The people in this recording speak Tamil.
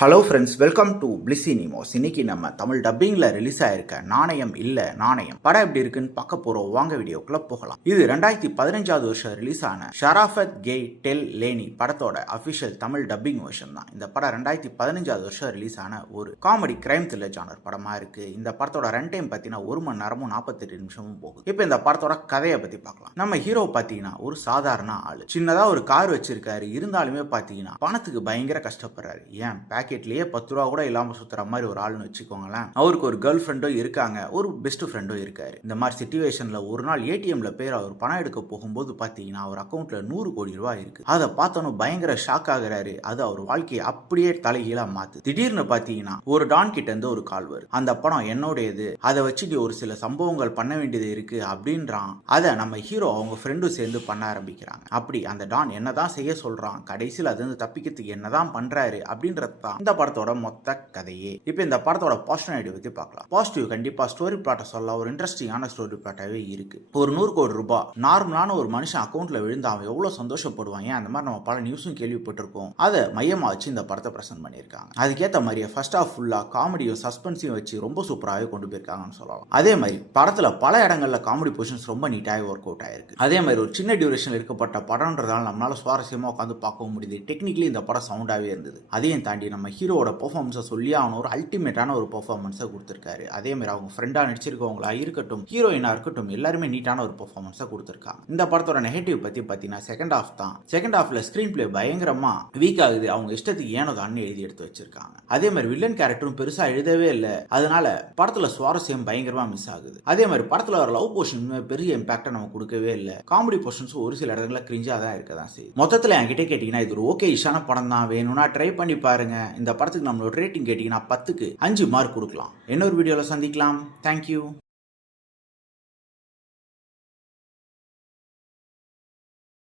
ஹலோ ஃப்ரெண்ட்ஸ், வெல்கம் டு பிளிஸி நிமோஸ். இன்னைக்கு நம்ம தமிழ் டப்பிங்கில் ரிலீஸ் ஆயிருக்க நாணயம் இல்லை நாணயம் படம் எப்படி இருக்குன்னு பார்க்க போகிறோம். வாங்க வீடியோக்குள்ள போகலாம். இது 2015 வருஷம் ரிலீஸ் ஆன ஷராஃபத் கெய் டெல் லேனி படத்தோட அஃபிஷியல் தமிழ் டப்பிங் வெர்ஷன் தான். இந்த படம் 2015 வருஷம் ரிலீஸ் ஆன ஒரு காமெடி கிரைம் த்ரில்லர் ஜானர் படமா இருக்கு. இந்த படத்தோட ரன் டைம் பார்த்தீங்கன்னா 1 மணி நேரமும் 48 நிமிஷமும் போகுது. இப்போ இந்த படத்தோட கதையை பற்றி பார்க்கலாம். நம்ம ஹீரோ பார்த்தீங்கன்னா ஒரு சாதாரண ஆளு, சின்னதா ஒரு கார் வச்சிருக்காரு. இருந்தாலுமே பார்த்தீங்கன்னா பணத்துக்கு பயங்கர கஷ்டப்படுறாரு. ஏன் பாக்கெட்லயே 10 ரூபா கூட இல்லாம சுத்துற மாதிரி ஒரு ஆளுன்னு வச்சுக்கோங்களேன். அவருக்கு ஒரு கேர்ள் ஃப்ரெண்டும் இருக்காங்க, ஒரு பெஸ்ட் ஃப்ரெண்டும் இருக்காரு. இந்த மாதிரி சிச்சுவேஷன்ல ஒரு நாள் ஏடிஎம்ல பேர் அவர் பணம் எடுக்க போகும்போது பாத்தீங்கன்னா அவர் அக்கௌண்ட்ல 100 கோடி ரூபாய் இருக்கு. அதை பார்த்தோன்னு பயங்கர ஷாக் ஆகுறாரு. அது அவர் வாழ்க்கையை அப்படியே தலைகீழா மாத்து. திடீர்னு பாத்தீங்கன்னா ஒரு டான் கிட்ட இருந்து ஒரு கால் வரும். அந்த பணம் என்னோடையது, அதை வச்சுட்டு ஒரு சில சம்பவங்கள் பண்ண வேண்டியது இருக்கு அப்படின்றான். அதை நம்ம ஹீரோ அவங்க ஃப்ரெண்டும் சேர்ந்து பண்ண ஆரம்பிக்கிறாங்க. அப்படி அந்த டான் என்னதான் செய்ய சொல்றான், கடைசியில் அது வந்து தப்பிக்கிறதுக்கு என்னதான் பண்றாரு அப்படின்றது இந்த படத்தோட மொத்த கதையே. இப்போ இந்த படத்தோட பாசிட்டிவ் பத்தி பார்க்கலாம். பாசிட்டிவ் கண்டிப்பா ஸ்டோரி பிளாட்டை சொல்ல ஒரு இன்ட்ரெஸ்டிங்கான ஸ்டோரி பிளாட்டாவே இருக்கு. ஒரு 100 கோடி ரூபாய் நார்மலான ஒரு மனுஷன் அக்கௌண்ட்ல விழுந்து அவன் எவ்வளவு சந்தோஷப்படுவான். ஏன் அந்த மாதிரி நம்ம பல நியூஸும் கேள்விப்பட்டிருக்கோம். அதை மையமா வச்சு இந்த படத்தை பிரசன்ட் பண்ணியிருக்காங்க. அதுக்கேற்ற மாதிரியே ஃபர்ஸ்ட் ஆஃப் ஃபுல்லா காமெடியும் சஸ்பென்ஸையும் வச்சு ரொம்ப சூப்பராகவே கொண்டு போயிருக்காங்கன்னு சொல்லலாம். அதே மாதிரி படத்துல பல இடங்கள்ல காமெடி பொசிஷன்ஸ் ரொம்ப நீட்டாக ஒர்க் அவுட் ஆயிருக்கு. அதே மாதிரி ஒரு சின்ன டியூரேஷன் இருக்கப்பட்ட படம்ன்றதால நம்மளால சுவாரஸ்யமா உட்காந்து பார்க்கவும் முடியுது. டெக்னிக்கலி இந்த படம் சவுண்டாவே இருந்தது. அதையும் தாண்டி நம்ம ஹீரோட பெர்ஃபார்மன்ஸை சொல்லி அவன் ஒரு அல்டிமேட்டான ஒரு பெர்ஃபார்மன்ஸை கொடுத்துருக்காரு. அதே மாதிரி அவங்க ஃப்ரெண்டாக நடிச்சிருக்கவங்களா இருக்கட்டும், ஹீரோயினா இருக்கட்டும், எல்லாருமே நீட்டான ஒரு பெர்ஃபார்மன்ஸை கொடுத்துருக்காங்க. இந்த படத்தோட நெகட்டிவ் பத்தி பார்த்தீங்கன்னா செகண்ட் ஹாஃப் தான். செகண்ட் ஹாஃப்ல ஸ்கிரீன் பிளே பயங்கரமா வீக் ஆகுது. அவங்க இஷ்டத்துக்கு ஏனோ தான் எழுதி எடுத்து வச்சிருக்காங்க. அதே மாதிரி வில்லன் கேரக்டரும் பெருசா எழுதவே இல்லை. அதனால படத்துல சுவாரஸ்யம் பயங்கரமா மிஸ் ஆகுது. அதே மாதிரி படத்துல ஒரு லவ் போர்ஷன் பெரிய இம்பாக்டை நம்ம கொடுக்கவே இல்லை. காமெடி போர்ஷன்ஸ் ஒரு சில இடத்துல கிரிஞ்சா தான் இருக்கதான் செய்யும். மொத்தத்தில் என்கிட்ட கேட்டீங்கன்னா இது ஒரு ஓகே இஷான படம் தான், வேணும்னா ட்ரை பண்ணி பாருங்க. இந்த படத்துக்கு நம்மளோட ரேட்டிங் கேட்டீங்கன்னா 10க்கு 5 மார்க் கொடுக்கலாம். இன்னொரு வீடியோவில் சந்திக்கலாம். தேங்க்யூ.